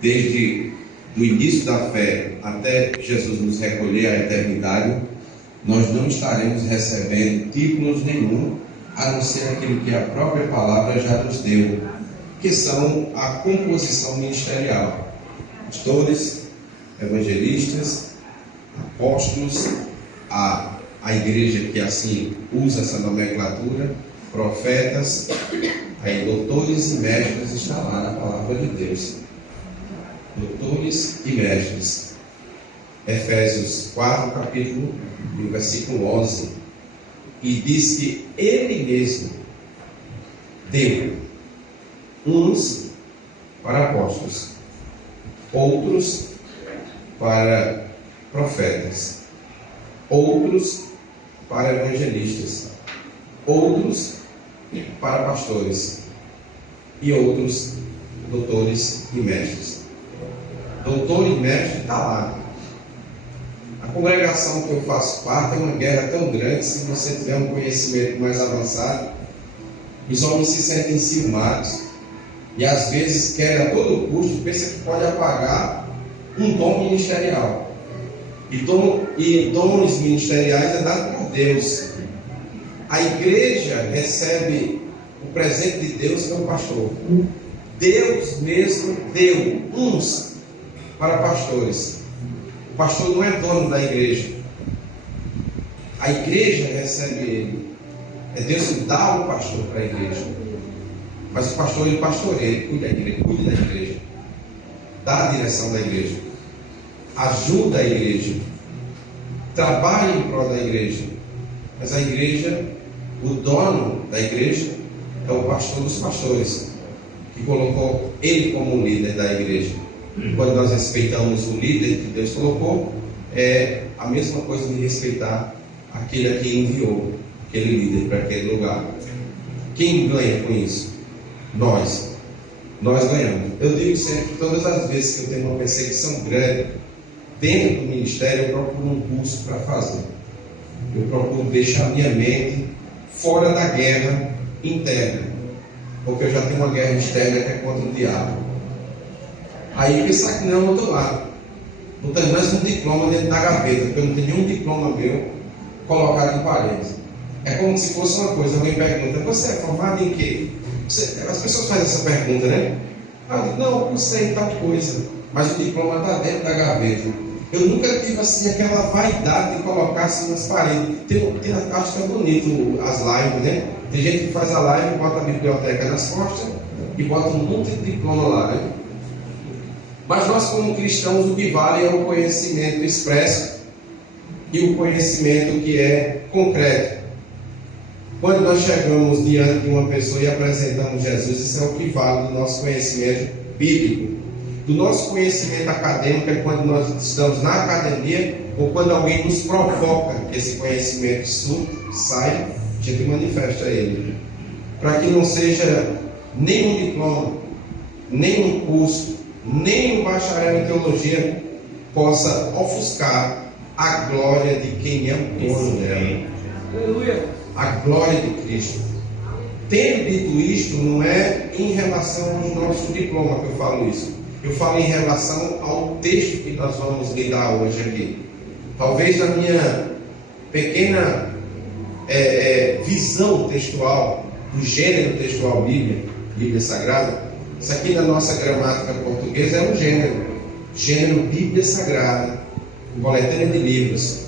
desde o início da fé até Jesus nos recolher à eternidade, nós não estaremos recebendo títulos nenhum, a não ser aquilo que a própria palavra já nos deu, que são a composição ministerial: pastores, evangelistas, apóstolos, a igreja que assim usa essa nomenclatura, profetas, aí doutores e mestres, está lá na palavra de Deus. Doutores e mestres. Efésios 4, capítulo, versículo 11. E diz que Ele mesmo deu uns para apóstolos, outros para profetas, outros para evangelistas, outros para pastores e outros doutores e mestres. Doutor e mestre está lá. A congregação que eu faço parte é uma guerra tão grande. Se você tiver um conhecimento mais avançado, os homens se sentem enciumados e às vezes querem a todo custo, pensa que pode apagar um dom ministerial. E dons ministeriais é dado por Deus. A igreja recebe o presente de Deus, que é o pastor. Deus mesmo deu uns para pastores. O pastor não é dono da igreja. A igreja recebe ele. É Deus que dá o pastor para a igreja. Mas o pastor, ele pastoreia, ele cuida da igreja. Dá a direção da igreja. Ajuda a igreja. Trabalha em prol da igreja. Mas a igreja, o dono da igreja, é o pastor dos pastores, que colocou ele como líder da igreja. Quando nós respeitamos o líder que Deus colocou, é a mesma coisa de respeitar aquele a quem enviou aquele líder para aquele lugar. Quem ganha com isso? Nós ganhamos. Eu digo sempre, todas as vezes que eu tenho uma perseguição grande dentro do ministério, eu procuro um curso para fazer. Eu procuro deixar minha mente fora da guerra interna, porque eu já tenho uma guerra externa que é contra o diabo. Aí pensar que não, eu estou lá, não tenho mais um diploma dentro da gaveta, porque eu não tenho nenhum diploma meu colocado em parede. É como se fosse uma coisa. Alguém pergunta: você é formado em quê? As pessoas fazem essa pergunta, né? Eu digo: não, eu cursei tal coisa, mas o diploma está dentro da gaveta. Eu nunca tive assim aquela vaidade de colocar assim nas paredes. Acho que é bonito as lives, né? Tem gente que faz a live, bota a biblioteca nas costas e bota um monte de diploma lá, né? Mas nós, como cristãos, o que vale é o conhecimento expresso e o conhecimento que é concreto. Quando nós chegamos diante de uma pessoa e apresentamos Jesus, isso é o que vale do nosso conhecimento bíblico. Do nosso conhecimento acadêmico é quando nós estamos na academia ou quando alguém nos provoca que esse conhecimento sai, a gente manifesta ele. Para que não seja nenhum diploma, nenhum curso, nem um bacharel em teologia possa ofuscar a glória de quem é o dono dela. Aleluia. A glória de Cristo. Tendo dito isto, não é em relação ao nosso diploma que eu falo isso. Eu falo em relação ao texto que nós vamos lidar hoje aqui. Talvez na minha pequena visão textual, do gênero textual Bíblia Sagrada, isso aqui na nossa gramática portuguesa é um gênero Bíblia Sagrada, coletânea de livros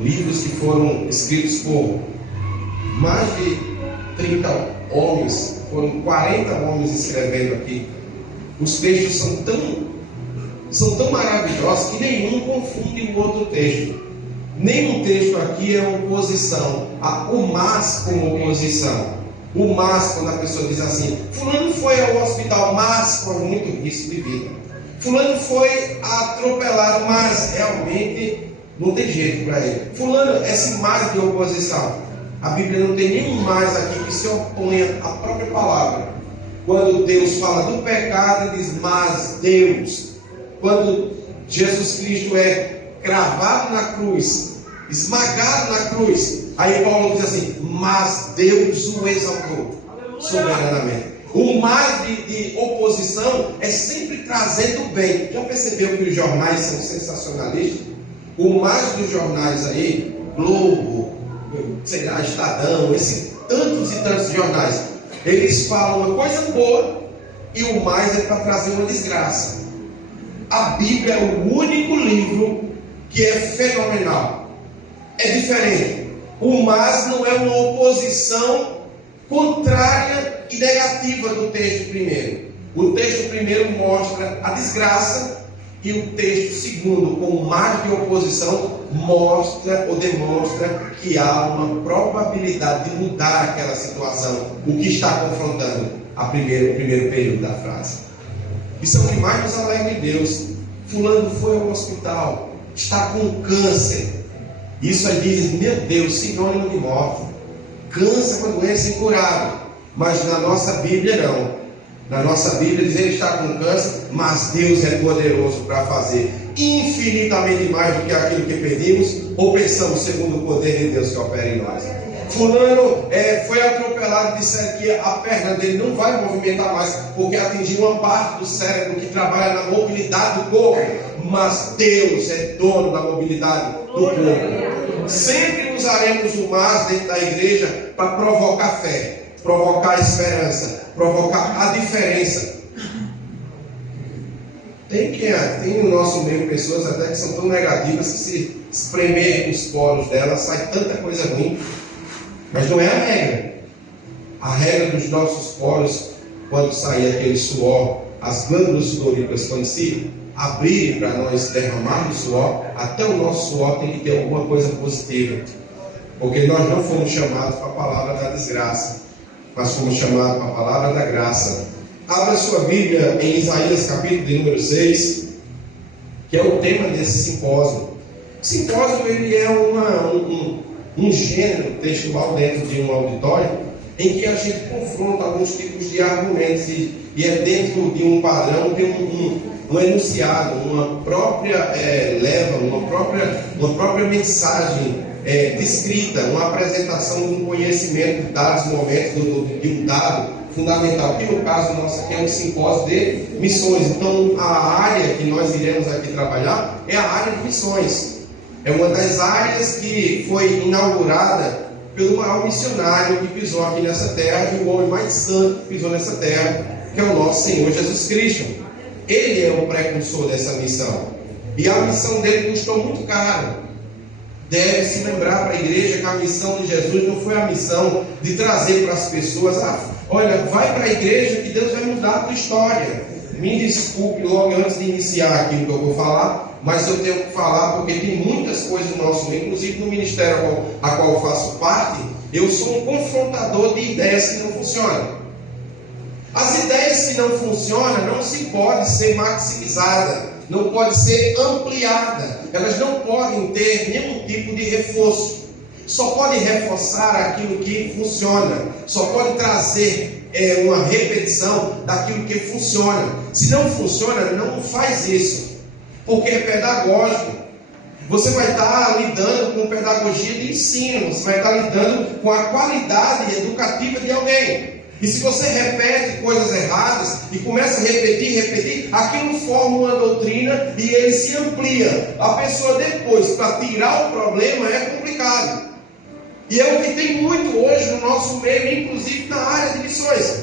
que foram escritos por mais de 30 homens, foram 40 homens escrevendo aqui. Os textos são tão maravilhosos que nenhum confunde o outro texto. Nenhum texto aqui é oposição. O mas como oposição. O mas, quando a pessoa diz assim: fulano foi ao hospital, mas com muito risco de vida. Fulano foi atropelado, mas realmente não tem jeito para ele. Fulano, esse mas de oposição. A Bíblia não tem nenhum mais aqui que se oponha à própria palavra. Quando Deus fala do pecado, ele diz: mas Deus. Quando Jesus Cristo é cravado na cruz, esmagado na cruz, aí Paulo diz assim: mas Deus o exaltou soberanamente. O mar de oposição é sempre trazendo bem. Já percebeu que os jornais são sensacionalistas? O mais dos jornais aí, Globo, sei lá, Estadão, tantos e tantos jornais, eles falam uma coisa boa e o mais é para trazer uma desgraça. A Bíblia é o único livro que é fenomenal. É diferente. O mas não é uma oposição contrária e negativa do texto primeiro. O texto primeiro mostra a desgraça e o texto segundo, com mais de oposição, mostra ou demonstra que há uma probabilidade de mudar aquela situação, o que está confrontando o primeiro período da frase. Isso é o que mais nos alegra em Deus. Fulano foi ao hospital, está com câncer. Isso aí diz, meu Deus, sinônimo de morte. Câncer é uma doença incurável. Mas na nossa Bíblia não. Na nossa Bíblia diz, ele está com câncer, mas Deus é poderoso para fazer infinitamente mais do que aquilo que pedimos ou pensamos, segundo o poder de Deus que opera em nós. Fulano foi atropelado e disseram que a perna dele não vai movimentar mais, porque atingiu uma parte do cérebro que trabalha na mobilidade do corpo. Mas Deus é dono da mobilidade do corpo. Sempre usaremos o mas dentro da igreja para provocar fé, provocar esperança, provocar a diferença. Tem no nosso meio pessoas até que são tão negativas que se espremer os poros delas sai tanta coisa ruim. Mas não é a regra. A regra dos nossos poros, quando sair aquele suor, as glândulas sudoríparas, quando se abrirem para nós derramarmos suor, até o nosso suor tem que ter alguma coisa positiva. Porque nós não fomos chamados para a palavra da desgraça, mas fomos chamados para a palavra da graça. Abra sua Bíblia em Isaías capítulo de número 6, que é o tema desse simpósio. O simpósio ele é um gênero textual dentro de um auditório em que a gente confronta alguns tipos de argumentos e é dentro de um padrão, de um enunciado, uma própria leva, uma própria mensagem descrita, uma apresentação de um conhecimento de dados momentos, de um dado fundamental, que no caso nosso aqui é um simpósio de missões. Então a área que nós iremos aqui trabalhar é a área de missões. É uma das áreas que foi inaugurada pelo maior missionário que pisou aqui nessa terra e o homem mais santo que pisou nessa terra, que é o nosso Senhor Jesus Cristo. Ele é o precursor dessa missão. E a missão dele custou muito caro. Deve se lembrar para a igreja que a missão de Jesus não foi a missão de trazer para as pessoas, olha, vai para a igreja que Deus vai mudar a tua história. Me desculpe logo antes de iniciar aquilo que eu vou falar, mas eu tenho que falar porque tem muitas coisas no nosso meio, inclusive no ministério a qual eu faço parte, eu sou um confrontador de ideias que não funcionam. As ideias que não funcionam não se pode ser maximizada, não pode ser ampliada, elas não podem ter nenhum tipo de reforço. Só pode reforçar aquilo que funciona, só pode trazer uma repetição daquilo que funciona. Se não funciona, não faz isso, porque é pedagógico. Você vai estar lidando com pedagogia de ensino, você vai estar lidando com a qualidade educativa de alguém. E se você repete coisas erradas e começa a repetir, aquilo forma uma doutrina e ele se amplia. A pessoa depois, para tirar o problema, é complicado. E é o que tem muito hoje no nosso meio, inclusive na área de missões.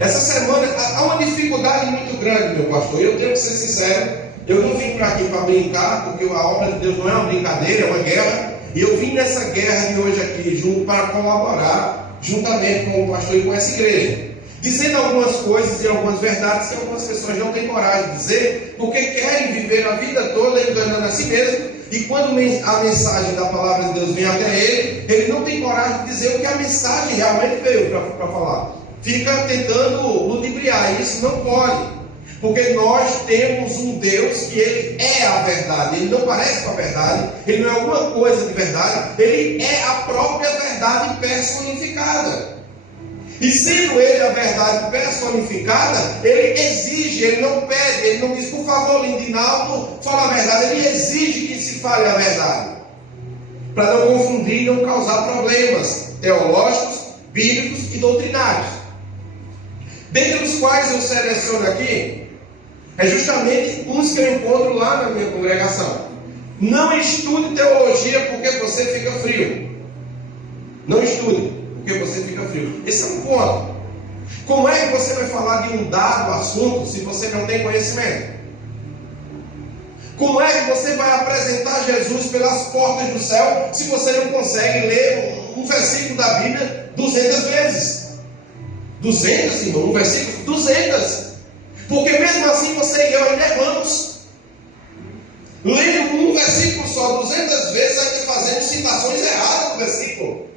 Essa semana há uma dificuldade muito grande, meu pastor. Eu tenho que ser sincero, eu não vim para aqui para brincar, porque a obra de Deus não é uma brincadeira, é uma guerra. E eu vim nessa guerra de hoje aqui junto para colaborar, juntamente com o pastor e com essa igreja, dizendo algumas coisas e algumas verdades que algumas pessoas não têm coragem de dizer, porque querem viver a vida toda enganando a si mesmo. E quando a mensagem da palavra de Deus vem até ele não tem coragem de dizer o que a mensagem realmente veio para falar. Fica tentando ludibriar, e isso não pode. Porque nós temos um Deus que ele é a verdade. Ele não parece com a verdade, ele não é alguma coisa de verdade, ele é a própria verdade personificada. E sendo ele a verdade personificada, ele exige, ele não pede, ele não diz, por favor, Lindinaldo, fala a verdade. Ele exige que se fale a verdade, para não confundir e não causar problemas teológicos, bíblicos e doutrinários. Dentre os quais eu seleciono aqui, é justamente uns que eu encontro lá na minha congregação. Não estude teologia porque você fica frio. Não estude porque você fica frio. Esse é um ponto. Como é que você vai falar de um dado assunto se você não tem conhecimento? Como é que você vai apresentar Jesus pelas portas do céu se você não consegue ler um versículo da Bíblia 200 vezes? 200, irmão? Um versículo? 200. Porque mesmo assim você e eu ainda erramos. Lendo um versículo só 200 vezes, ainda fazendo citações erradas no versículo.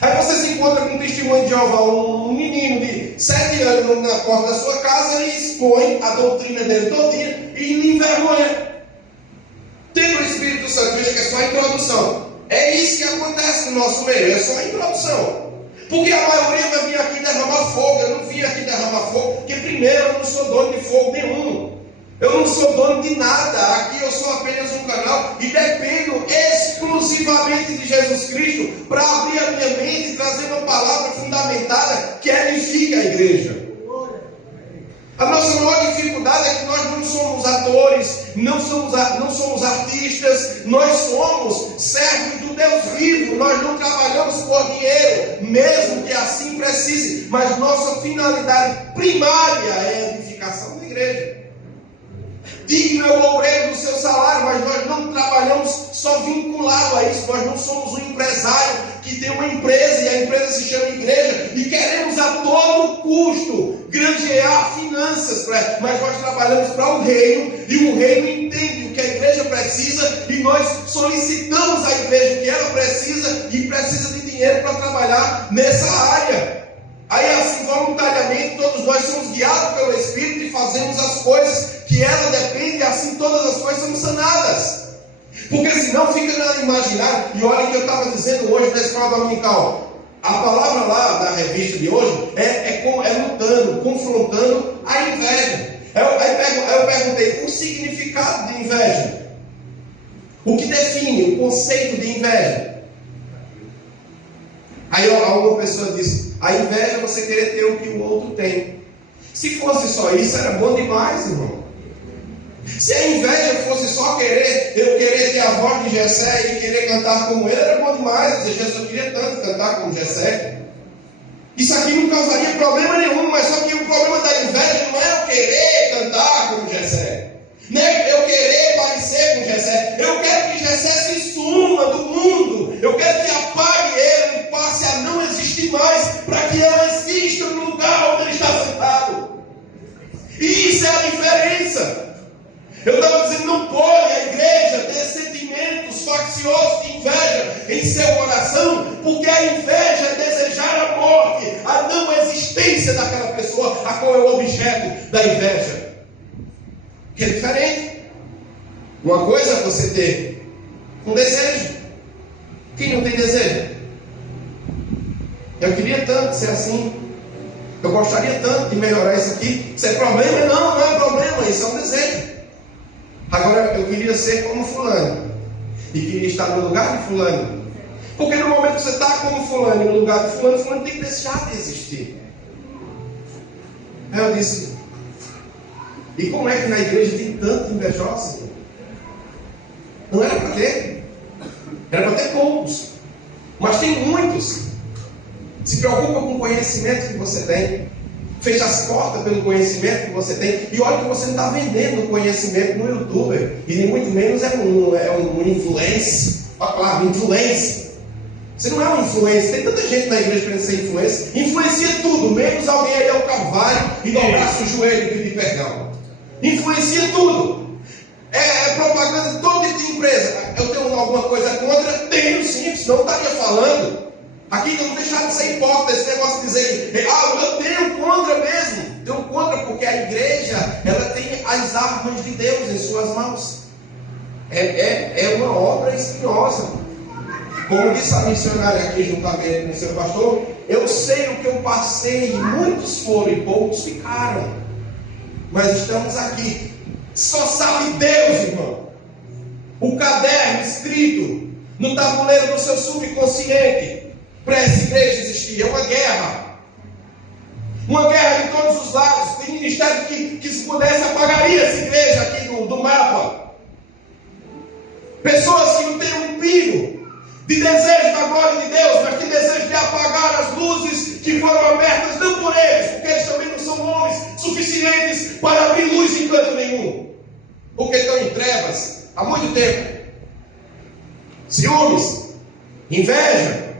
Aí você se encontra com um testemunho de Jeová, um menino de 7 anos na porta da sua casa e expõe a doutrina dele todinha e lhe envergonha. Tem o Espírito Santo, veja que é só a introdução. É isso que acontece no nosso meio, é só a introdução. Porque a maioria vai vir aqui derramar fogo. Eu não vim aqui derramar fogo, porque primeiro eu não sou dono de fogo nenhum. Eu não sou dono de nada. Aqui eu sou apenas um canal e dependo exclusivamente de Jesus Cristo para abrir a minha mente e trazer uma palavra fundamentada que edifique a igreja. A nossa maior dificuldade é que nós não somos atores, não somos artistas, nós somos servos do Deus vivo, nós não trabalhamos por dinheiro, mesmo que assim precise, mas nossa finalidade primária é a edificação da igreja. Digno é o obreiro do seu salário, mas nós não trabalhamos só vinculado a isso, nós não somos um empresário que tem uma empresa e a empresa se chama igreja e queremos a todo custo granjear finanças, mas nós trabalhamos para o reino e o reino entende o que a igreja precisa e nós solicitamos à igreja o que ela precisa e precisa de dinheiro para trabalhar nessa área. Aí assim, voluntariamente, todos nós somos guiados pelo Espírito e fazemos as coisas que ela depende, e assim todas as coisas são sanadas. Porque senão fica na imaginário. E olha o que eu estava dizendo hoje na escola dominical. A palavra lá da revista de hoje é lutando, confrontando a inveja. Aí eu perguntei o significado de inveja. O que define o conceito de inveja? Aí alguma pessoa disse: a inveja é você querer ter o que o outro tem. Se fosse só isso, era bom demais, irmão. Se a inveja fosse só eu querer ter a voz de Jessé e querer cantar como ele, era bom demais. Ou seja, eu queria tanto cantar como Jessé. Isso aqui não causaria problema nenhum, mas só que o problema da inveja não é eu querer cantar como Jessé, nem eu querer parecer com Jessé. Eu quero que Jessé se suma do mundo. Eu quero que apague ele e passe a não existir mais, para que ela exista no lugar onde ele está sentado. E isso é a diferença. Eu estava dizendo, não pode a igreja ter sentimentos facciosos de inveja em seu coração, porque a inveja é desejar a morte, a não existência daquela pessoa a qual é o objeto da inveja. Que é diferente. Uma coisa é você ter um desejo. Quem não tem desejo? Eu queria tanto ser assim. Eu gostaria tanto de melhorar isso aqui. Isso é problema? Não é problema, isso é um desejo. Agora eu queria ser como fulano e queria estar no lugar de fulano, porque no momento que você está como fulano e no lugar de fulano, fulano tem que deixar de existir. Aí eu disse: e como é que na igreja tem tanto invejoso? Não era para ter, era para ter poucos, mas tem muitos. Se preocupa com o conhecimento que você tem, fecha as portas pelo conhecimento que você tem. E olha que você não está vendendo conhecimento no YouTube. E nem muito menos é um influencer. Olha a palavra, influencer. Você não é um influencer. Tem tanta gente na igreja querendo ser influencer. Influencia tudo, menos alguém ir ao Calvário e dobrar o joelho e pedir perdão. Influencia tudo. É propaganda de todo tipo de empresa. Eu tenho alguma coisa contra? Tenho sim, senão não estaria falando. Aqui não deixar de ser hipócrita, esse negócio de dizer, eu tenho contra mesmo. Tenho contra porque a igreja, ela tem as armas de Deus em suas mãos. É uma obra espinhosa. Como disse a missionária aqui juntamente com o seu pastor, eu sei o que eu passei, muitos foram e poucos ficaram. Mas estamos aqui. Só sabe Deus, irmão. O caderno escrito no tabuleiro do seu subconsciente, para essa igreja existir, é uma guerra. Uma guerra de todos os lados. Tem ministério que se pudesse apagaria essa igreja aqui do mapa. Pessoas que não têm um pingo de desejo da glória de Deus, mas têm desejo de apagar as luzes que foram abertas, não por eles, porque eles também não são homens suficientes para abrir luz em canto nenhum, porque estão em trevas há muito tempo. Ciúmes, inveja,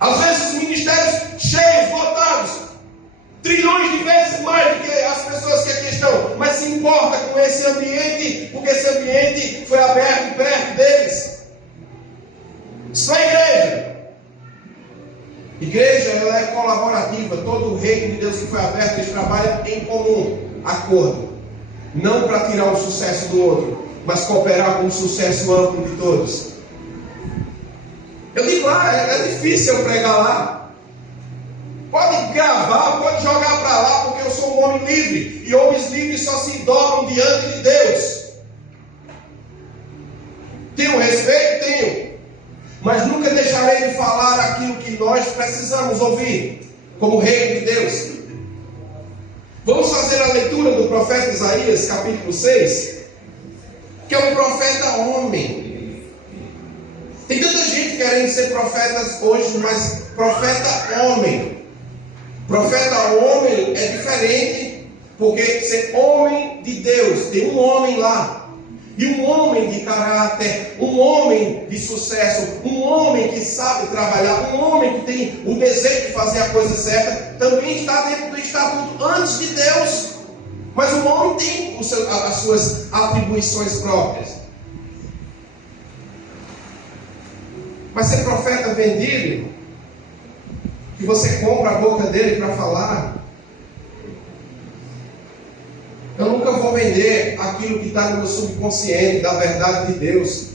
às vezes os ministérios cheios, lotados, trilhões de vezes mais do que as pessoas que aqui estão, mas se importa com esse ambiente, porque esse ambiente foi aberto perto deles. Isso é igreja. Igreja, ela é colaborativa. Todo o reino de Deus que foi aberto, eles trabalham em comum, acordo. Não para tirar o sucesso do outro, mas cooperar com o sucesso amplo de todos. Eu digo lá, é difícil eu pregar lá. Pode gravar, pode jogar para lá, porque eu sou um homem livre. E homens livres só se dobram diante de Deus. Tenho respeito? Tenho. Mas nunca deixarei de falar aquilo que nós precisamos ouvir, como reino de Deus. Vamos fazer a leitura do profeta Isaías, capítulo 6, que é um profeta homem. Tem tanta gente querendo ser profetas hoje, mas profeta homem. Profeta homem é diferente, porque ser homem de Deus, tem um homem lá. E um homem de caráter, um homem de sucesso, um homem que sabe trabalhar, um homem que tem o desejo de fazer a coisa certa, também está dentro do estatuto antes de Deus. Mas o homem tem as suas atribuições próprias. Mas ser profeta vendido, que você compra a boca dele para falar, eu nunca vou vender aquilo que está no meu subconsciente, da verdade de Deus.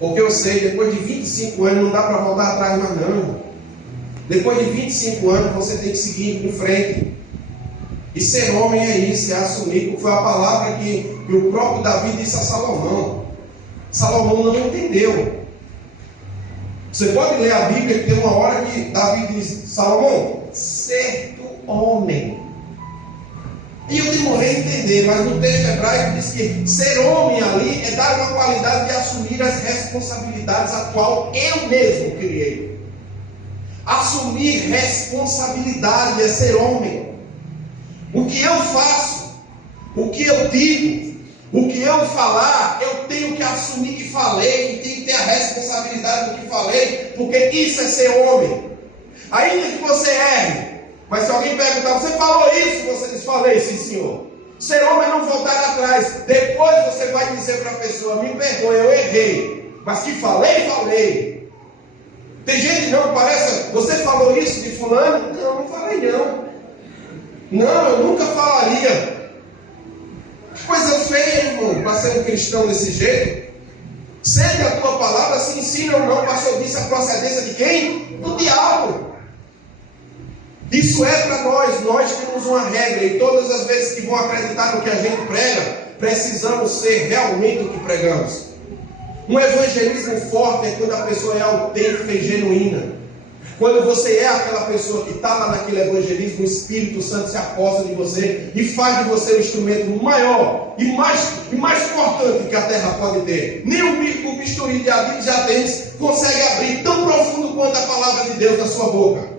Porque eu sei, depois de 25 anos, não dá para voltar atrás mais não. Depois de 25 anos, você tem que seguir em frente. E ser homem é isso, é assumir. Foi a palavra que o próprio Davi disse a Salomão. Salomão não entendeu. Você pode ler a Bíblia, que tem uma hora que Davi diz: Salomão, certo homem. E eu demorei a entender, mas no texto hebraico diz que ser homem ali é dar uma qualidade de assumir as responsabilidades a qual eu mesmo criei. Assumir responsabilidade é ser homem. O que eu faço, o que eu digo, o que eu falar, eu tenho que assumir que falei, e tenho que ter a responsabilidade do que falei, porque isso é ser homem. Ainda que você erre, mas se alguém perguntar: você falou isso? Você diz: falei, sim senhor. Ser homem é não voltar atrás. Depois você vai dizer para a pessoa: me perdoe, eu errei, mas que falei, falei. Tem gente que não parece: você falou isso de fulano? Não, não falei não. Não, eu nunca falaria. Que coisa feia, irmão, para ser um cristão desse jeito. Segue a tua palavra, se ensina ou não. O pastor disse a procedência de quem? Do diabo. Isso é para nós temos uma regra, e todas as vezes que vão acreditar no que a gente prega, precisamos ser realmente o que pregamos. Um evangelismo forte é quando a pessoa é autêntica e genuína. Quando você é aquela pessoa que está lá naquele evangelismo, o Espírito Santo se aposta de você e faz de você o instrumento maior e mais importante que a terra pode ter. Nem o bisturi de Atenas consegue abrir tão profundo quanto a palavra de Deus na sua boca.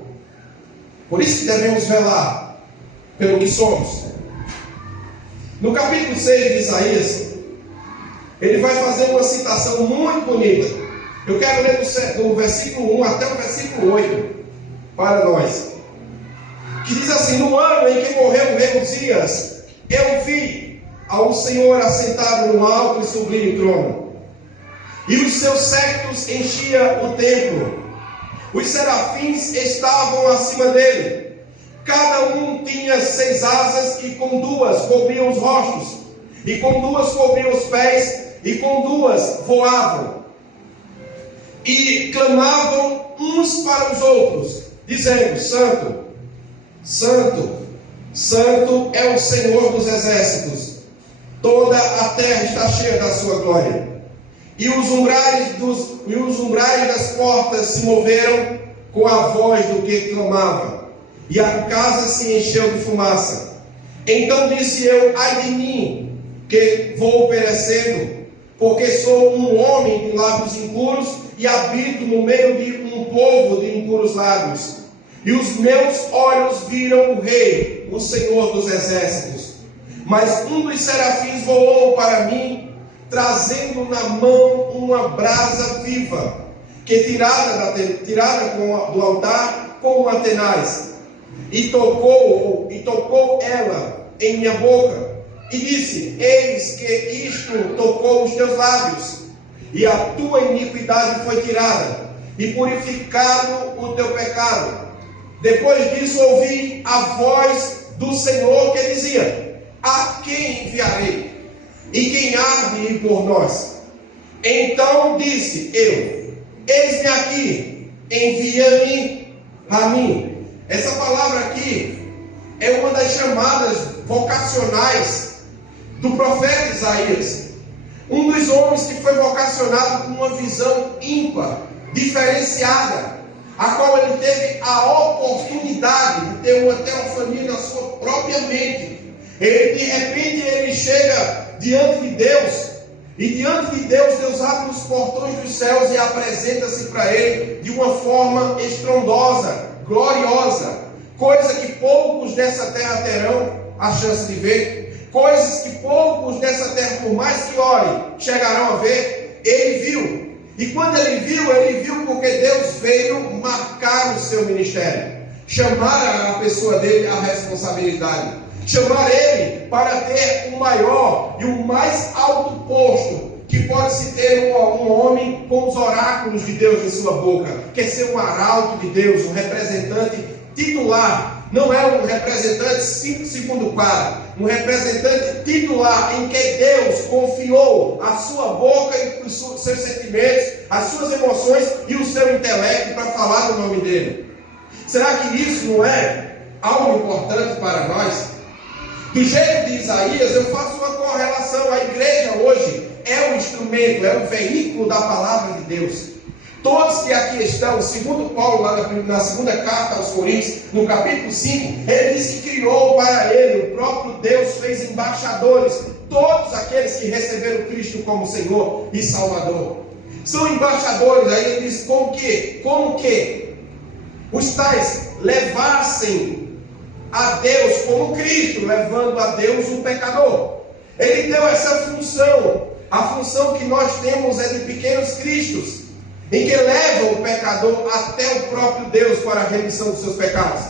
Por isso que devemos velar pelo que somos. No capítulo 6 de Isaías, ele vai fazer uma citação muito bonita. Eu quero ler do versículo 1 até o versículo 8 para nós. Que diz assim: no ano em que morreu o rei Uzias, eu vi ao Senhor assentado no alto e sublime trono, e os seus séculos enchiam o templo. Os serafins estavam acima dele. Cada um tinha 6 asas, e com 2 cobriam os rostos, e com 2 cobriam os pés, e com 2 voavam. E clamavam uns para os outros, dizendo: Santo, Santo, Santo é o Senhor dos exércitos. Toda a terra está cheia da sua glória. E os umbrais das portas se moveram com a voz do que clamava. e a casa se encheu de fumaça. Então disse eu: ai de mim, que vou perecendo, porque sou um homem de lábios impuros e habito no meio de um povo de impuros lábios. E os meus olhos viram o Rei, o Senhor dos exércitos. Mas um dos serafins voou para mim, trazendo na mão uma brasa viva, que tirada do altar com uma tenaz, e tocou ela em minha boca, e disse: eis que isto tocou os teus lábios, e a tua iniquidade foi tirada, e purificado o teu pecado. Depois disso ouvi a voz do Senhor que dizia: a quem enviarei? E quem há de ir por nós? Então disse eu: eis-me aqui, envia-me a mim. Essa palavra aqui é uma das chamadas vocacionais do profeta Isaías. Um dos homens que foi vocacionado com uma visão ímpar, diferenciada, a qual ele teve a oportunidade de ter uma teofania na sua própria mente. De repente ele chega diante de Deus, e diante de Deus, Deus abre os portões dos céus e apresenta-se para ele de uma forma estrondosa, gloriosa, coisa que poucos nessa terra terão a chance de ver, coisas que poucos nessa terra, por mais que olhem, chegarão a ver. Ele viu. E quando ele viu porque Deus veio marcar o seu ministério, chamar a pessoa dele à responsabilidade, chamar ele para ter o maior e o mais alto posto que pode se ter um homem com os oráculos de Deus em sua boca, quer ser um arauto de Deus, um representante titular. Não é um representante segundo quadro, um representante titular em que Deus confiou a sua boca e os seus sentimentos, as suas emoções e o seu intelecto para falar no nome dele. Será que isso não é algo importante para nós? Do jeito de Isaías, eu faço uma correlação. A igreja hoje é o instrumento, é o veículo da palavra de Deus. Todos que aqui estão, segundo Paulo, lá na segunda carta aos Coríntios, no capítulo 5, ele diz que criou para ele, o próprio Deus fez embaixadores, todos aqueles que receberam Cristo como Senhor e Salvador. São embaixadores. Aí ele diz: como que os tais levassem a Deus como Cristo, levando a Deus o pecador. Ele deu essa função. A função que nós temos é de pequenos cristos, em que levam o pecador até o próprio Deus para a remissão dos seus pecados.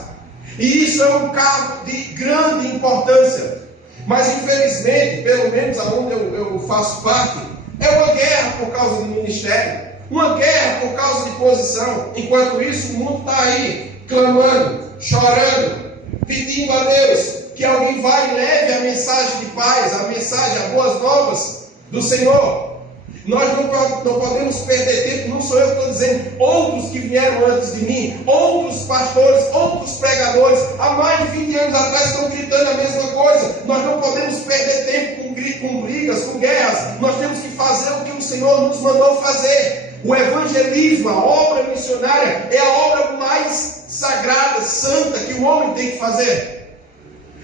E isso é um cargo de grande importância. Mas infelizmente, pelo menos aonde eu faço parte, é uma guerra por causa do ministério, uma guerra por causa de posição. Enquanto isso, o mundo está aí, clamando, chorando, pedindo a Deus que alguém vá e leve a mensagem de paz, a mensagem, as boas novas do Senhor. Nós não podemos perder tempo. Não sou eu que estou dizendo, outros que vieram antes de mim, outros pastores, outros pregadores, há mais de 20 anos atrás estão gritando a mesma coisa. Nós não podemos perder tempo com brigas, com guerras. Nós temos que fazer o que o Senhor nos mandou fazer. O evangelismo, a obra missionária, é a obra mais sagrada, santa que o homem tem que fazer.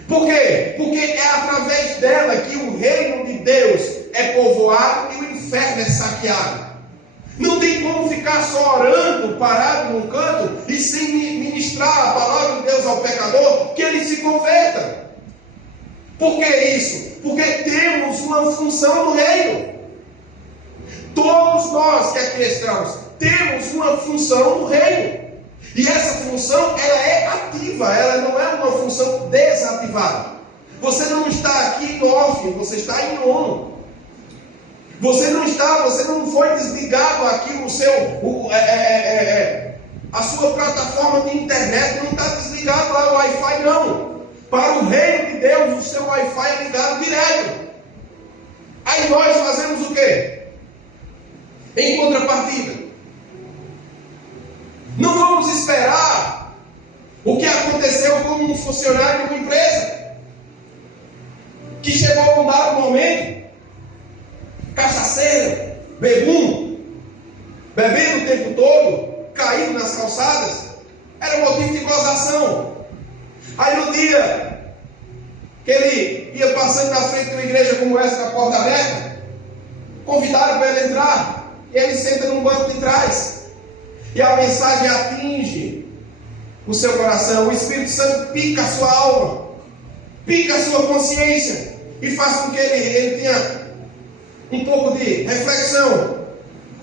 Por quê? Porque é através dela que o reino de Deus é povoado e o inferno é saqueado. Não tem como ficar só orando, parado num canto e sem ministrar a palavra de Deus ao pecador, que ele se converta. Por que isso? Porque temos uma função no reino. Todos nós que aqui estamos temos uma função no reino. E essa função, ela é ativa, ela não é uma função desativada. Você não está aqui em off, você está em on. Você não foi desligado aqui a sua plataforma de internet não está desligado lá o Wi-Fi, não. Para o reino de Deus, o seu Wi-Fi é ligado direto. Aí nós fazemos o quê? Em contrapartida, não vamos esperar o que aconteceu com um funcionário de uma empresa, que chegou a um dado momento, cachaceiro, bebum, bebendo o tempo todo, caído nas calçadas, era motivo de gozação. Aí no dia que ele ia passando na frente de uma igreja como essa, com a porta aberta, convidaram para ele entrar, e ele senta num banco de trás, e a mensagem atinge o seu coração. O Espírito Santo pica a sua alma, pica a sua consciência, e faz com que ele tenha um pouco de reflexão.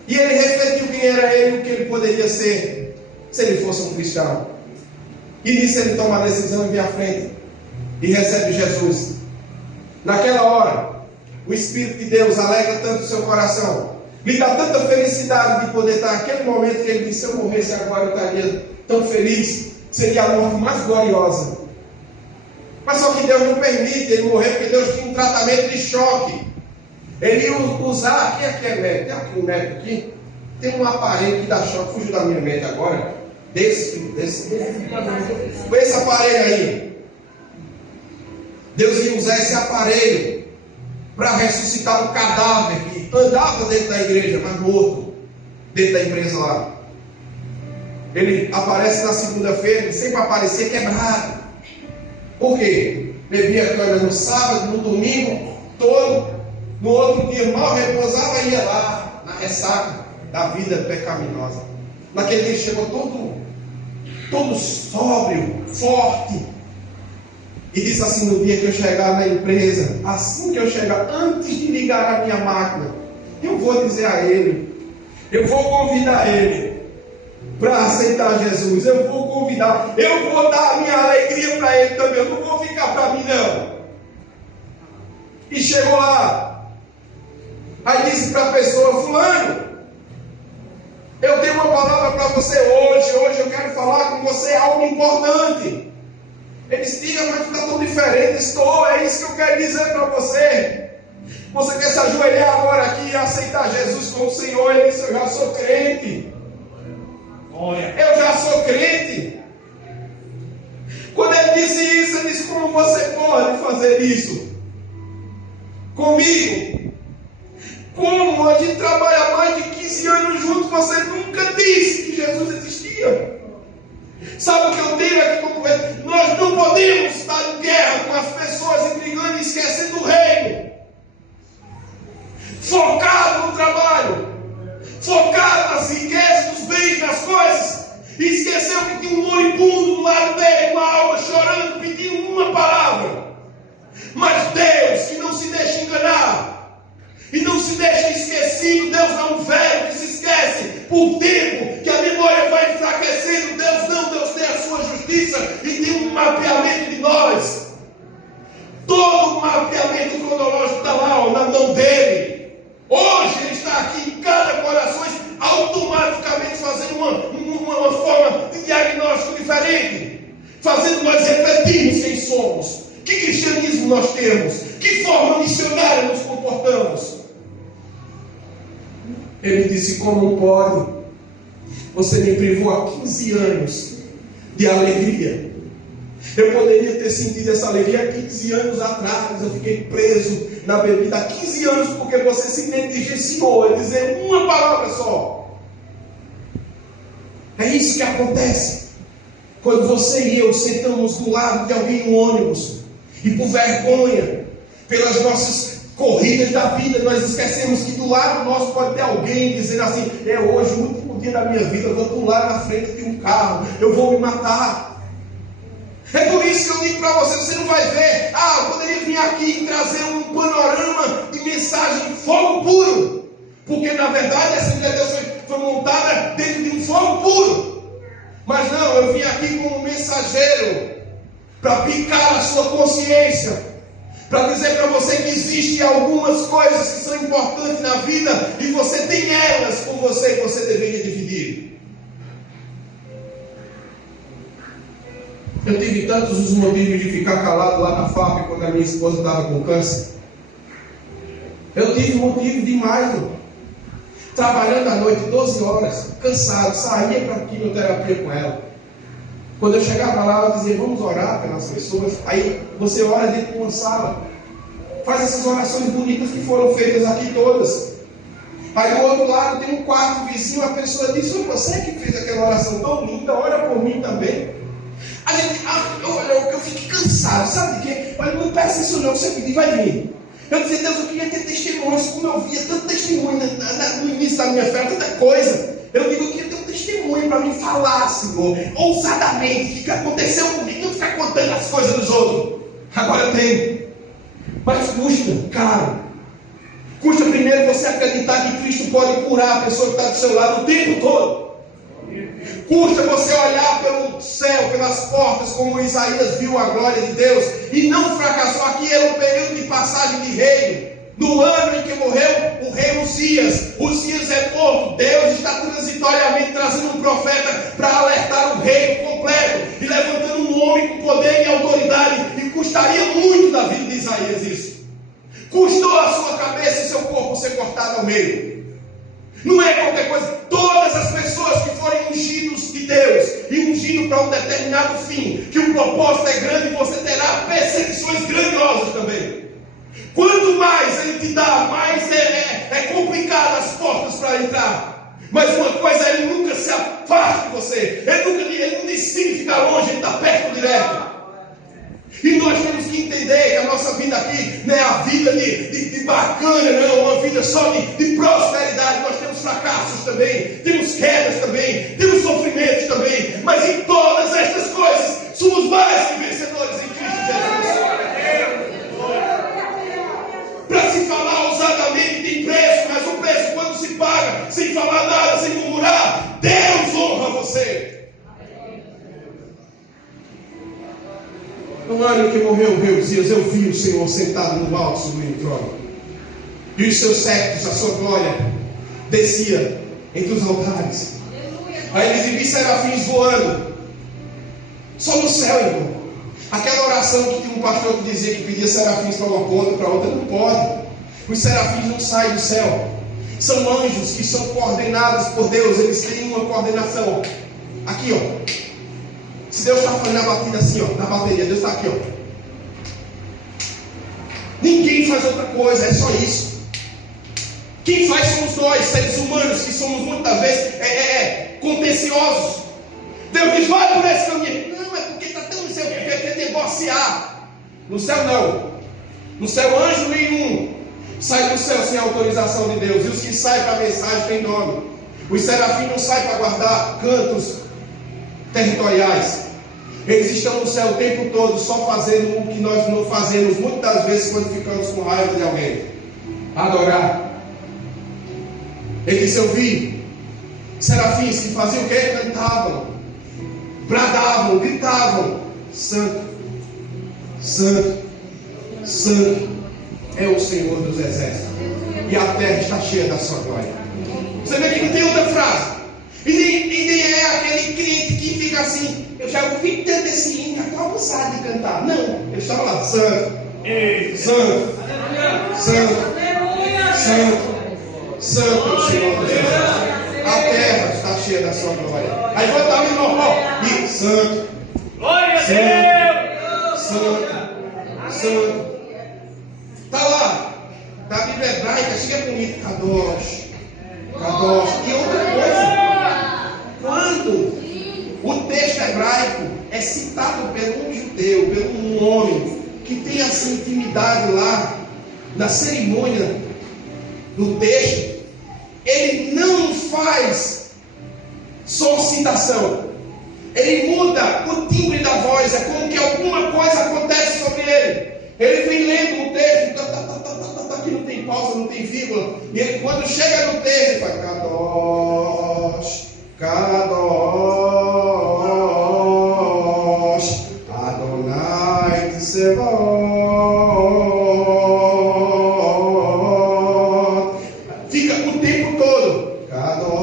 E ele refletiu quem era ele e o que ele poderia ser se ele fosse um cristão. E nisso ele toma a decisão e vem à frente e recebe Jesus. Naquela hora, o Espírito de Deus alegra tanto o seu coração, lhe dá tanta felicidade de poder estar naquele momento que ele disse: se eu morresse agora eu estaria tão feliz, seria a morte mais gloriosa. Mas só que Deus não permite ele morrer, porque Deus tinha um tratamento de choque. Ele ia usar, quem aqui é médico? Tem aqui um médico aqui? Tem um aparelho que dá choque, fugiu da minha mente agora. Esse aparelho aí. Deus ia usar esse aparelho para ressuscitar um cadáver que andava dentro da igreja, mas morto, dentro da empresa lá. Ele aparece na segunda-feira, ele sempre aparecia quebrado. Por quê? Bebia cana no sábado, no domingo, todo. No outro dia mal repousava e ia lá, na ressaca da vida pecaminosa. Naquele dia chegou todo sóbrio, forte. E disse assim: no dia que eu chegar na empresa, assim que eu chegar, antes de ligar a minha máquina, eu vou dizer a ele, eu vou convidar ele para aceitar Jesus. Eu vou convidar, eu vou dar a minha alegria para ele também. Eu não vou ficar para mim não. E chegou lá. Aí disse para a pessoa: fulano, eu tenho uma palavra para você hoje. Hoje eu quero falar com você algo importante. Ele disse: diga, mas está tão diferente. Estou, é isso que eu quero dizer para você. Você quer se ajoelhar agora aqui e aceitar Jesus como Senhor? Ele disse: eu já sou crente. Olha, eu já sou crente. Quando ele disse isso, ele disse: como você pode fazer isso comigo? Como a gente trabalha há mais de 15 anos juntos, você nunca disse que Jesus existia. Sabe o que eu digo aqui como governo? Nós não podemos estar em guerra com as pessoas e brigando e esquecendo o reino. Focado no trabalho, focado nas riquezas, nos bens, nas coisas. E esqueceu que tinha um moribundo do lado dele, uma alma chorando, pedindo uma palavra. Mas Deus, que não se deixa enganar e não se deixa esquecido, Deus não é um velho que se esquece por tempo, que a memória vai enfraquecendo. Deus não, Deus tem a sua justiça e tem um mapeamento de nós. Todo o mapeamento cronológico está lá, na mão dele. Hoje ele está aqui em cada coração, automaticamente fazendo uma forma de diagnóstico diferente, fazendo nós refletirmos quem somos, que cristianismo nós temos, que forma missionária nos comportamos. Ele disse: como pode? Você me privou há 15 anos de alegria. Eu poderia ter sentido essa alegria há 15 anos atrás. Eu fiquei preso na bebida há 15 anos porque você se negligenciou a dizer uma palavra só. É isso que acontece quando você e eu sentamos do lado de alguém no ônibus e por vergonha, pelas nossas corridas da vida, nós esquecemos que do lado nosso pode ter alguém dizendo assim: é hoje o último dia da minha vida, eu vou pular na frente de um carro, eu vou me matar. É por isso que eu digo para você: você não vai ver, eu poderia vir aqui e trazer um panorama de mensagem fogo puro, porque na verdade essa Deus foi montada dentro de um fogo puro. Mas não, eu vim aqui como um mensageiro para picar a sua consciência, para dizer para você que existem algumas coisas que são importantes na vida e você tem elas com você e você deveria dividir. Eu tive tantos os motivos de ficar calado lá na fábrica quando a minha esposa estava com câncer. Eu tive motivo demais, irmão. Trabalhando à noite 12 horas, cansado, saía para quimioterapia com ela. Quando eu chegava lá, eu dizia: vamos orar pelas pessoas. Aí você ora dentro de uma sala, faz essas orações bonitas que foram feitas aqui todas. Aí do outro lado tem um quarto vizinho, a pessoa diz: foi você que fez aquela oração tão linda, ora por mim também. Eu fiquei cansado, sabe de quê? Olha, não peça isso não, você pedir, vai vir. Eu dizia, Deus, eu queria ter testemunhos, como eu via tanto testemunho no início da minha fé, tanta coisa. Eu digo, eu queria ter um testemunho para me falar, Senhor, ousadamente, o que aconteceu comigo, não ficar contando as coisas dos outros. Agora eu tenho. Mas custa, caro. Custa primeiro você acreditar que Cristo pode curar a pessoa que está do seu lado o tempo todo. Custa você olhar pelo céu, pelas portas, como Isaías viu a glória de Deus, e não fracassou. Aqui era um período de passagem de reino. No ano em que morreu o rei Uzias. Uzias é morto. Deus está transitoriamente trazendo um profeta para alertar o reino completo e levantando um homem com poder e autoridade. E custaria muito da vida de Isaías isso. Custou a sua cabeça e seu corpo ser cortado ao meio. Não é qualquer coisa. Todas as pessoas que forem ungidos de Deus e ungidos para um determinado fim, que o propósito é grande, você terá perseguições grandiosas também. Quanto mais Ele te dá, mais é complicado as portas para entrar. Mas uma coisa, Ele nunca se afasta de você. Ele não decide ficar longe, Ele está perto direto. E nós temos que entender que a nossa vida aqui não é a vida de bacana, não, uma vida só de prosperidade. Nós temos fracassos também, temos quedas também, temos sofrimentos também. Mas em todas estas coisas, somos mais que vencedores em Cristo Jesus. Para se falar ousadamente tem preço, mas o preço quando se paga, sem falar nada, sem murmurar, Deus honra você. No ano que morreu o rei Uzias, eu vi o Senhor sentado no alto sublime trono, e os seus séculos, a sua glória, descia entre os altares. Aí eles vi serafins voando, só no céu, irmão. Aquela oração que tinha um pastor que dizia que pedia serafins para uma ponta, para outra, não pode. Os serafins não saem do céu. São anjos que são coordenados por Deus. Eles têm uma coordenação. Aqui, ó. Se Deus está fazendo a batida assim, ó, na bateria, Deus está aqui, ó. Ninguém faz outra coisa, é só isso. Quem faz somos nós, seres humanos, que somos muitas vezes contenciosos. Deus diz, vai por esse caminho. Não, é porque está tão no céu que quer negociar. No céu não. No céu anjo nenhum sai do céu sem autorização de Deus. E os que saem para a mensagem têm nome. Os serafins não saem para guardar cantos territoriais. Eles estão no céu o tempo todo só fazendo o que nós não fazemos muitas vezes quando ficamos com raiva de alguém: adorar. Ele disse, eu vi serafins que faziam o quê? Cantavam, bradavam, gritavam: Santo, Santo, Santo é o Senhor dos exércitos, e a terra está cheia da sua glória. Você vê que não tem outra frase. E nem é aquele crente que fica assim: eu já ouvi tanto esse hino, estou abusado de cantar. Não, ele estava lá: Santo, Santo, Santo, Santo, Santo é o Senhor dos exércitos, a terra está cheia da sua glória. Aí vai estar o normal e Santo, Santo, Santo, Santo. Está lá, da Bíblia hebraica, chega bonito: Kadosh, Kadosh. E outra coisa, quando o texto hebraico é citado por um judeu, por um homem que tem essa intimidade lá na cerimônia do texto, ele não faz só citação, ele muda o timbre da voz. É como que alguma coisa acontece sobre ele. Ele vem lendo o texto, que não tem pausa, não tem vírgula, e ele, quando chega no texto, ele faz Kadosh, Kadosh, Adonai Tsevaot. Fica o tempo todo Kadosh.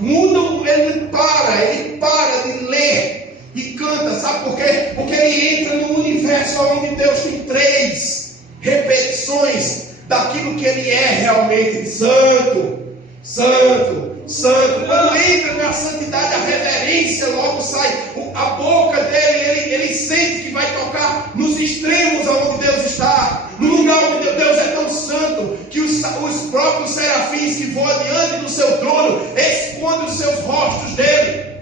Muda, ele para de ler e canta. Sabe por quê? Porque ele entra no universo onde Deus tem 3 repetições daquilo que ele é realmente: santo, santo, santo. Quando entra na santidade, a reverência logo sai. A boca dele, ele sente que vai tocar nos extremos onde Deus está, no lugar onde Deus é tão santo que os próprios serafins que voam diante do seu trono escondem os seus rostos dele.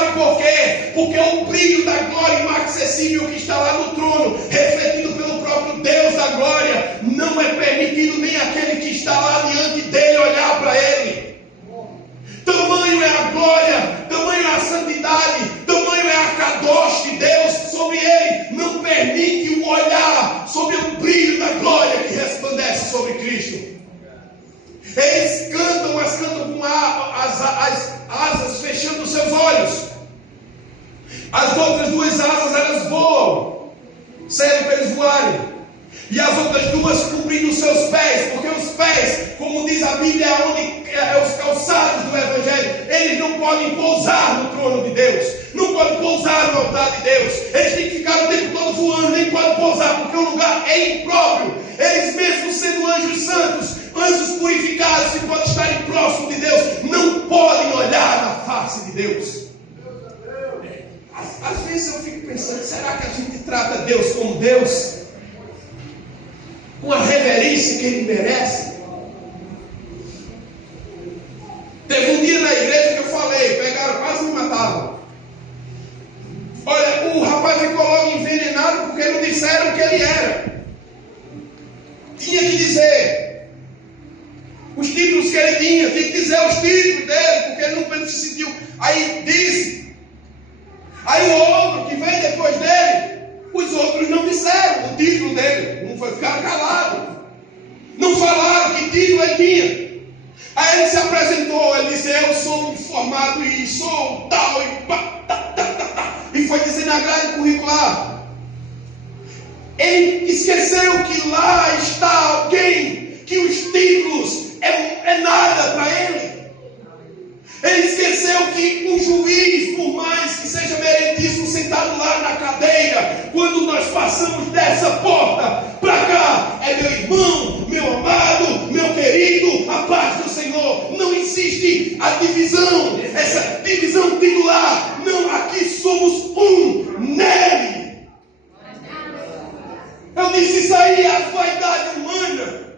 Sabe por quê? Porque o brilho da glória inacessível que está lá no trono, refletido pelo próprio Deus da glória, não é permitido nem aquele que está lá diante dele olhar para ele. Tamanho é a glória, tamanho é a santidade, tamanho é a kadosh de Deus sobre ele. Não permite o olhar sobre o brilho da glória que resplandece sobre Cristo. Eles cantam, mas cantam com as asas fechando os seus olhos. As outras duas asas, elas voam, servem para eles voarem. E as outras duas cobrindo os seus pés, porque os pés, como diz a Bíblia, é os calçados do Evangelho. Eles não podem pousar no trono de Deus, não podem pousar no altar de Deus. Eles têm que ficar o tempo todo voando, nem podem pousar, porque o lugar é impróprio. Eles mesmos sendo anjos santos, anjos purificados, que podem estar próximo de Deus, não podem olhar na face de Deus. Às vezes eu fico pensando, será que a gente trata Deus como Deus? Com a reverência que Ele merece? Teve um dia na igreja que eu falei, pegaram, quase me matavam. Olha, o rapaz ficou logo envenenado porque não disseram o que ele era. Tinha que dizer os títulos que ele tinha que dizer os títulos dele, porque ele não se sentiu. Aí disse. Aí o outro que veio depois dele, os outros não disseram o título dele, não foi ficar calado, não falaram que título ele tinha. Aí ele se apresentou, ele disse: eu sou formado e sou tal, e foi dizer na grade curricular. Ele esqueceu que lá está alguém que os títulos é nada para ele. Ele esqueceu que um juiz, por mais que seja meritíssimo, sentado lá na cadeira, quando nós passamos dessa porta para cá, é meu irmão, meu amado, meu querido, a paz do Senhor. Não existe a divisão, essa divisão titular. Não, aqui somos um nele. Eu disse, isso aí é a vaidade humana.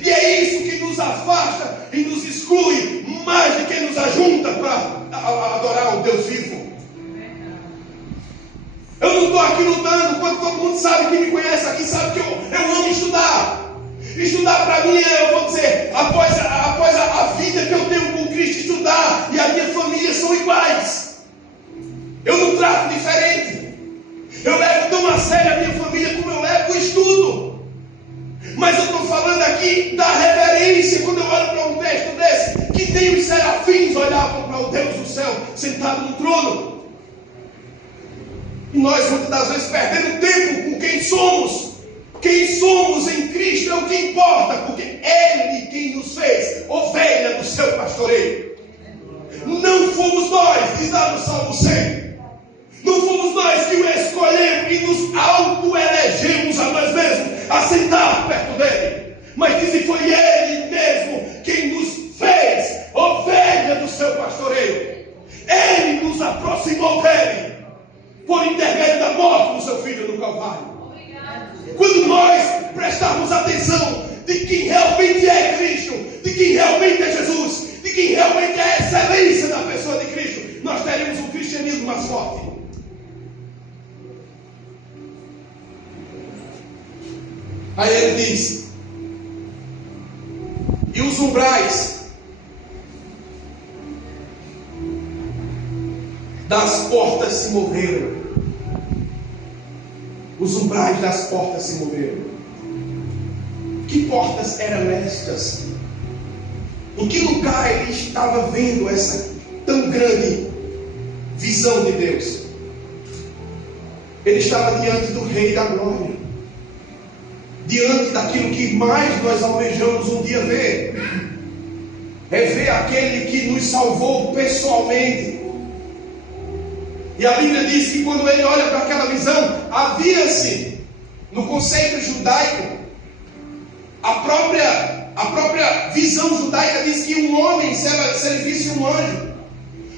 E é isso que nos afasta e nos exclui mais do que nos ajunta para adorar o Deus vivo. Eu não estou aqui lutando, quando todo mundo sabe, que me conhece aqui sabe que eu amo estudar. Estudar para mim eu vou dizer, após a vida que eu tenho com Cristo, estudar e a minha família são iguais. Eu não trato diferente. Eu levo tão a sério a minha família como eu levo o estudo. Mas eu estou falando aqui da reverência, quando eu olho para um texto desse, que nem os serafins olhavam para o Deus do céu, sentado no trono. E nós muitas das vezes perdemos tempo com quem somos. Quem somos em Cristo é o que importa, porque Ele quem nos fez ovelha do seu pastoreio. Não fomos nós, diz lá no Salmo 100. Não fomos nós que o escolhemos e nos auto-elegemos a nós mesmos a sentar perto dele. Mas diz que foi Ele mesmo quem nos fez ovelha do seu pastoreio. Ele nos aproximou dele por intermédio da morte do seu Filho no Calvário. Quando nós prestarmos atenção de quem realmente é Cristo, de quem realmente é Jesus, de quem realmente é a excelência da pessoa de Cristo, nós teremos um cristianismo mais forte. Aí ele diz: e os umbrais das portas se moveram. Os umbrais das portas se moveram. Que portas eram estas? Em que lugar ele estava vendo essa tão grande visão de Deus? Ele estava diante do Rei da Glória, diante daquilo que mais nós almejamos um dia ver. É ver aquele que nos salvou pessoalmente. E a Bíblia diz que quando ele olha para aquela visão, havia-se no conceito judaico, a própria visão judaica diz que um homem, se ele visse um anjo,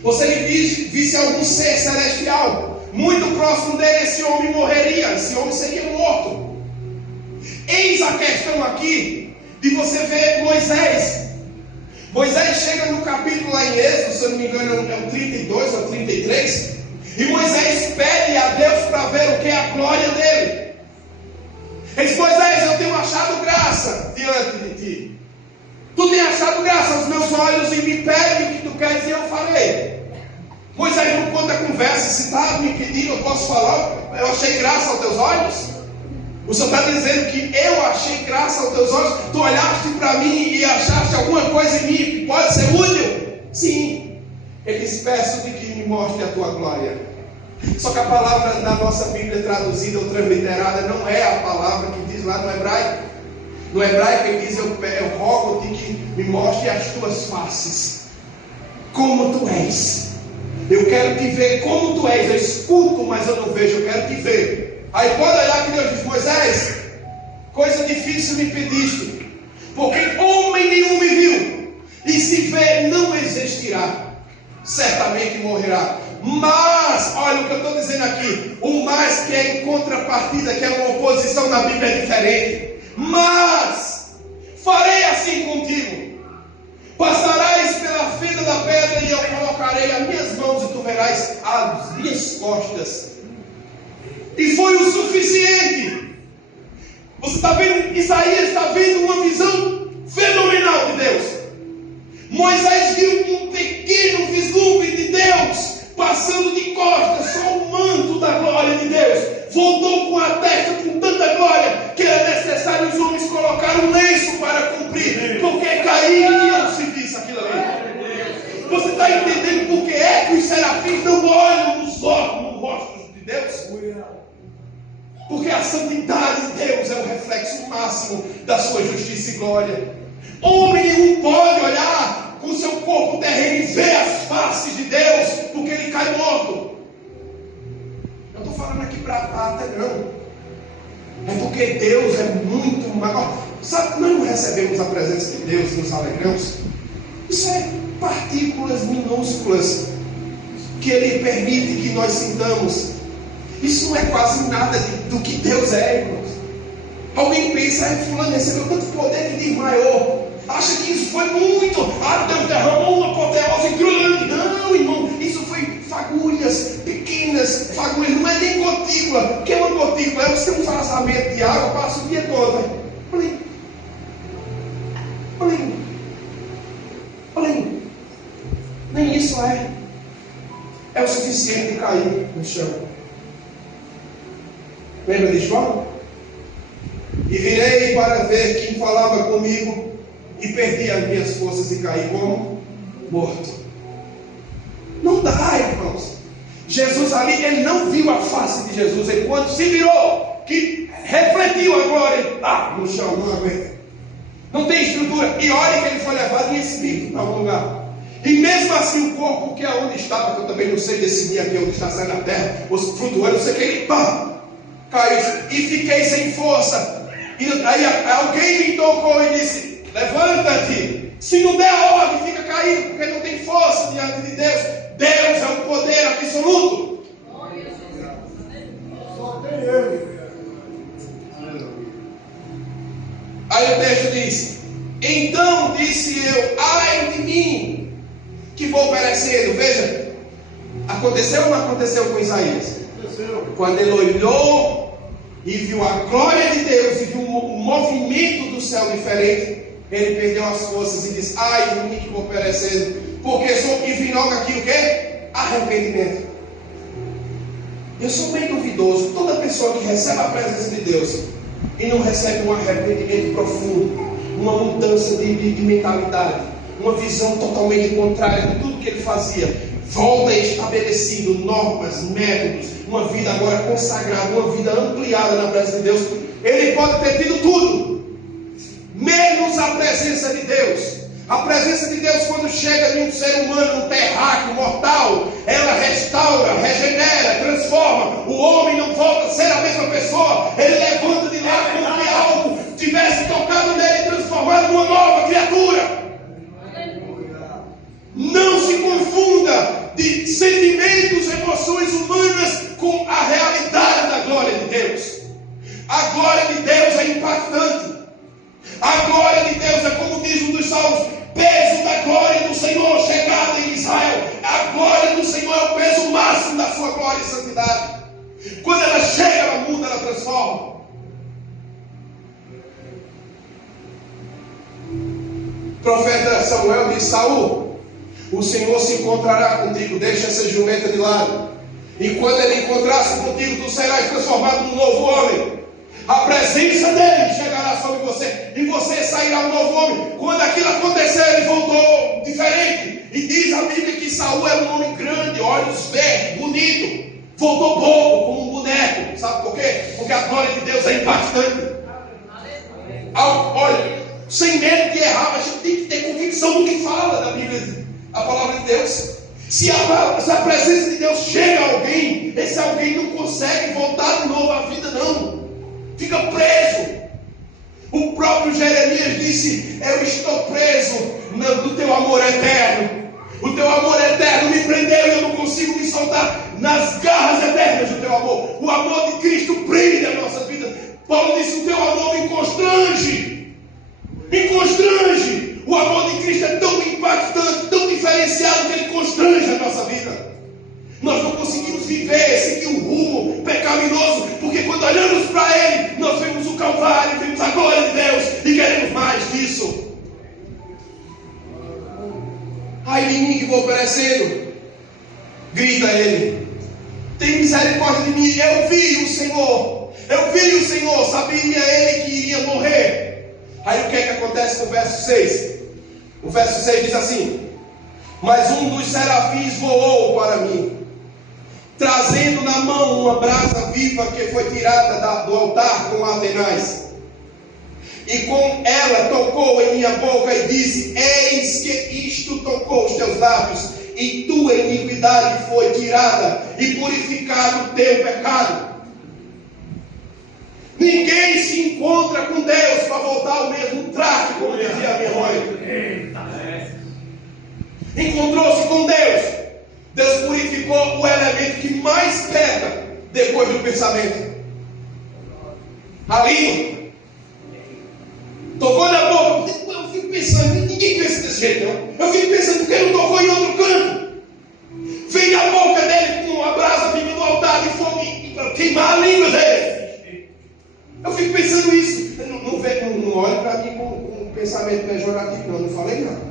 ou se ele visse algum ser celestial muito próximo dele, esse homem morreria, esse homem seria morto. Eis a questão aqui de você ver Moisés. Moisés chega no capítulo lá em Êxodo, se eu não me engano é o 32 ou 33, e Moisés pede a Deus para ver o que é a glória dele. Ele diz: Moisés, eu tenho achado graça diante de ti. Tu tens achado graça aos meus olhos e me pede o que tu queres e eu farei. Moisés não conta a conversa, se está me pedindo, eu posso falar, eu achei graça aos teus olhos. O Senhor está dizendo que eu achei graça aos teus olhos. Tu olhaste para mim e achaste alguma coisa em mim que pode ser útil? Sim. Ele diz: peço de que me mostre a tua glória. Só que a palavra da nossa Bíblia traduzida ou transliterada não é a palavra que diz lá no hebraico. No hebraico ele diz: eu rogo-te que me mostre as tuas faces, como tu és. Eu quero te ver como tu és. Eu escuto, mas eu não vejo, eu quero te ver. Aí pode olhar que Deus diz: Moisés, coisa difícil me pediste, porque homem nenhum me viu, e se ver não existirá, certamente morrerá. Mas, olha o que eu estou dizendo aqui, o mais que é em contrapartida, que é uma oposição na Bíblia é diferente. Mas farei assim contigo: passarás pela fenda da pedra e eu colocarei as minhas mãos e tu verás as minhas costas. E foi o suficiente. Você está vendo? Isaías está vendo uma visão fenomenal de Deus. Moisés viu um pequeno vislumbre de Deus passando de costas, só o manto da glória de Deus. Voltou com a testa com tanta glória que era necessário os homens colocar um lenço para cumprir, porque caía e não se visse aquilo ali. Você está entendendo por que é que os serafins não olham nos rostos de Deus? Porque a santidade de Deus é o reflexo máximo da sua justiça e glória. Homem nenhum pode olhar com o seu corpo terreno e ver as faces de Deus, porque ele cai morto. Eu estou falando aqui para até não. É porque Deus é muito maior. Sabe, nós não recebemos a presença de Deus e nos alegramos. Isso é partículas minúsculas que Ele permite que nós sintamos. Isso não é quase nada do que Deus é, irmãos. Alguém pensa: fulano recebeu tanto poder que desmaiou. Acha que isso foi muito. Deus derramou uma apoteose grande. Não, irmão, isso foi fagulhas, pequenas fagulhas, não é nem gotícula. O que é uma gotícula? É você tem um vazamento de água, passa o dia todo. Olha. Nem isso é o suficiente de cair no chão. Lembra de João? E virei para ver quem falava comigo, e perdi as minhas forças e caí como morto. Não dá, irmãos. Jesus ali, ele não viu a face de Jesus. Ele, quando se virou, que refletiu a glória, no chão, não aguenta. Não tem estrutura. E olha que ele foi levado em espírito para algum lugar. E mesmo assim o corpo, que é onde estava, que eu também não sei decidir aqui onde está saindo a terra, os flutuando, não sei o que, ele caiu e fiquei sem força. E aí alguém me tocou e disse: levanta-te. Se não der a ordem, fica caído, porque não tem força diante de Deus. Deus é o poder absoluto. Só tem Ele. Aí o texto diz: então disse eu: ai de mim, que vou perecendo. Veja, aconteceu ou não aconteceu com Isaías? Aconteceu. Quando ele olhou e viu a glória de Deus e viu um movimento do céu diferente, ele perdeu as forças e disse: ai de mim que vou perecendo, porque sou que vim logo aqui o quê? Arrependimento. Eu sou bem duvidoso. Toda pessoa que recebe a presença de Deus e não recebe um arrependimento profundo, uma mudança de mentalidade, uma visão totalmente contrária de tudo que ele fazia, volta estabelecido normas, métodos, uma vida agora consagrada, uma vida ampliada na presença de Deus, ele pode ter tido tudo, menos a presença de Deus. A presença de Deus, quando chega em um ser humano, um terráqueo mortal, ela restaura, regenera, transforma. O homem não volta a ser a mesma pessoa. Ele levanta de lá como que algo tivesse tocado nele e transformado numa nova criatura. Não se confunda de sentimentos, emoções humanas com a realidade da glória de Deus. A glória de Deus é impactante. A glória de Deus é, como diz um dos salmos, peso da glória Senhor chegada em Israel. A glória do Senhor é o peso máximo da sua glória e santidade. Quando ela chega, ela muda, ela transforma. O profeta Samuel disse: Saul, o Senhor se encontrará contigo, deixa essa jumenta de lado. E quando ele encontrar-se contigo, tu serás transformado num novo homem. A presença dele chegará sobre você, e você sairá um novo homem. Quando aquilo aconteceu, ele voltou diferente. E diz a Bíblia que Saul era um homem grande, olhos verdes, bonito. Voltou pouco, como um boneco. Sabe por quê? Porque a glória de Deus é impactante. Olha, sem medo de errar, mas a gente tem que ter convicção do que fala da Bíblia, a palavra de Deus. Se a presença de Deus chega a alguém, esse alguém não consegue voltar de novo à vida, não. Fica preso. O próprio Jeremias disse: eu estou preso do teu amor eterno. O teu amor eterno me prendeu e eu não consigo me soltar nas garras eternas do teu amor. O amor de Cristo prende a nossa vida. Paulo disse: o teu amor me constrange. Me constrange. O amor de Cristo é tão impactante, tão diferenciado, que ele constrange a nossa vida. Nós não conseguimos viver, seguir um rumo pecaminoso, porque quando olhamos para Ele, nós vemos o Calvário, vemos a glória de Deus e queremos mais disso. Ai de mim que vou perecendo, grita Ele, tem misericórdia de mim. Eu vi o Senhor, sabia Ele que iria morrer. Aí o que é que acontece no verso 6? O verso 6 diz assim: mas um dos serafins voou para mim, trazendo na mão uma brasa viva que foi tirada do altar com atenaz. E com ela tocou em minha boca e disse: eis que isto tocou os teus lábios, e tua iniquidade foi tirada, e purificado o teu pecado. Ninguém se encontra com Deus para voltar ao mesmo trato, como dizia a minha mãe. Encontrou-se com Deus. Deus purificou o elemento que mais pesa depois do pensamento. A língua. Tocou na boca. Eu fico pensando, ninguém pensa desse jeito, não. Eu fico pensando porque ele não tocou em outro canto. Vem a boca dele com a brasa vindo do altar de fogo para queimar a língua dele. Eu fico pensando isso. Não olhe para mim com um pensamento pejorativo, não. Não falei nada.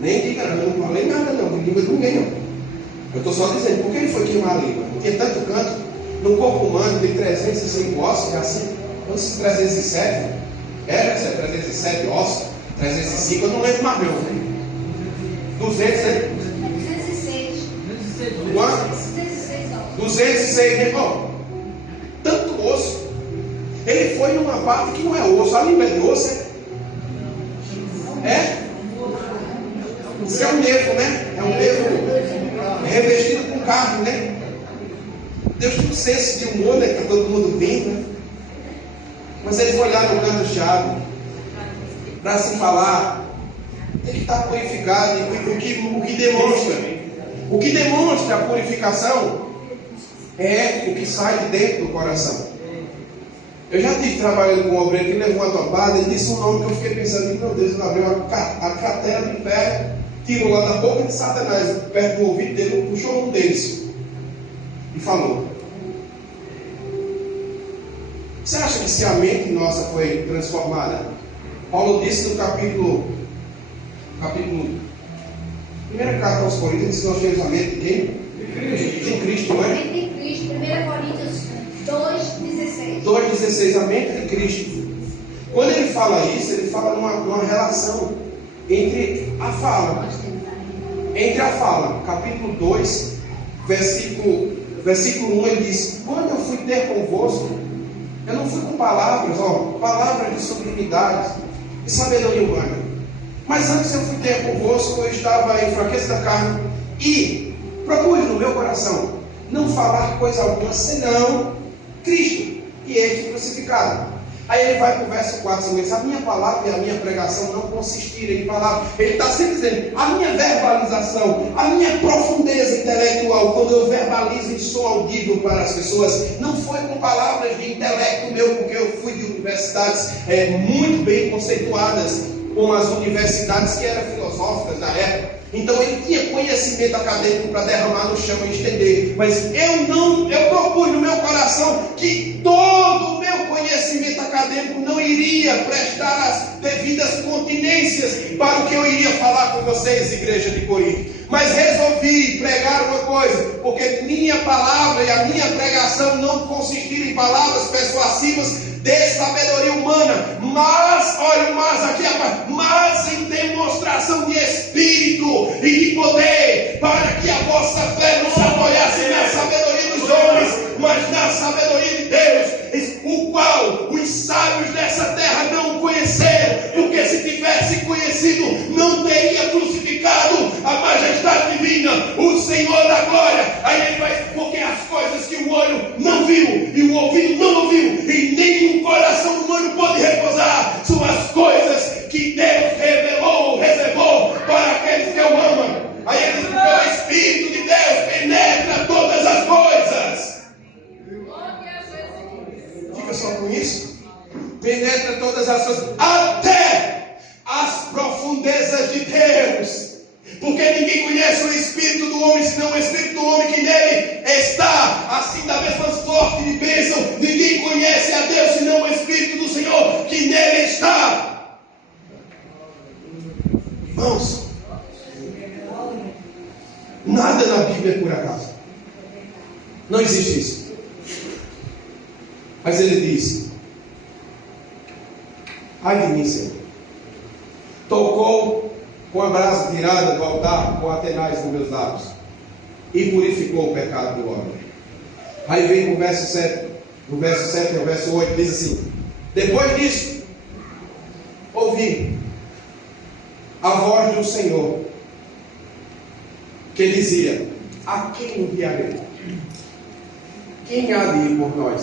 Nem diga, não. Eu não falei nada, não. De língua de ninguém, não. Eu estou só dizendo, por que ele foi queimar a língua? Não tinha tanto canto. No corpo humano tem 305 ossos, é assim. Quantos 307? Era 307 ossos? 305, eu não lembro mais, não. 200, né? 206. Quanto? 206, né, irmão? Tanto osso. Ele foi numa parte que não é osso. A língua é de osso, é? Isso é um nervo, né? É um nervo revestido com carne, né? Deus tem um senso de humor, né? Que está todo mundo vindo, né? Mas ele foi lá no canto-chave para se falar. Tem que estar purificado. O que demonstra a purificação é o que sai de dentro do coração. Eu já estive trabalhando com um obreiro que levou uma topada e disse um nome que eu fiquei pensando: meu Deus, ele abriu a cratera de ferro, tirou lá da boca de Satanás, perto do ouvido dele, puxou um deles e falou. Você acha que se a mente nossa foi transformada? Paulo disse no capítulo 1 carta aos Coríntios, que nós temos a mente de Cristo, não é? De Cristo, 1 Coríntios 2,16. 2,16, a mente de Cristo. Quando ele fala isso, ele fala numa relação entre a fala. Capítulo 2, versículo 1, ele diz: quando eu fui ter convosco, eu não fui com palavras de sublimidade e sabedoria humana. Mas antes eu fui ter convosco, eu estava em fraqueza da carne, e procure no meu coração não falar coisa alguma senão Cristo e este crucificado. Aí ele vai para o verso 4 e diz: a minha palavra e a minha pregação não consistiram em palavras. Ele está sempre dizendo: a minha verbalização, a minha profundeza intelectual, quando eu verbalizo em som audível para as pessoas, não foi com palavras de intelecto meu, porque eu fui de universidades muito bem conceituadas. com as universidades que eram filosóficas na época. Então ele tinha conhecimento acadêmico para derramar no chão e estender. Mas eu propus no meu coração que todo o meu conhecimento acadêmico não iria prestar as devidas continências para o que eu iria falar com vocês, igreja de Corinto. Mas resolvi pregar uma coisa, porque minha palavra e a minha pregação não consistiram em palavras persuasivas de sabedoria humana, mas, olha o mas aqui, mas em demonstração de espírito e de poder, para que a vossa fé não se apoiasse na sabedoria dos homens, mas na sabedoria de Deus, o qual os sábios dessa terra não conheceram, porque se tivesse conhecido, não teria crucificado a majestade divina, o Senhor da glória. Aí ele vai, porque as coisas que o olho não viu, e o ouvido não ouviu, e nem o coração humano pode repousar, são as coisas que Deus reservou para aqueles que o amam. Aí ele diz, porque o Espírito de Deus penetra todas as coisas. Fica só com isso. Penetra todas as coisas, até as profundezas de Deus. Porque ninguém conhece o Espírito do homem, senão o Espírito do homem que nele está. Assim, da mesma sorte de bênção, ninguém conhece a Deus, senão o Espírito do Senhor que nele está. Irmãos, nada na Bíblia é por acaso. Não existe isso. Mas ele diz, ai de mim, Senhor, tocou com a brasa tirada do altar, com a tenaz nos meus lábios, e purificou o pecado do homem. Aí vem no verso 7, no verso 7 ao verso 8, diz assim, depois disso, ouvi a voz do Senhor, que dizia, a quem enviarei? Quem há de ir por nós?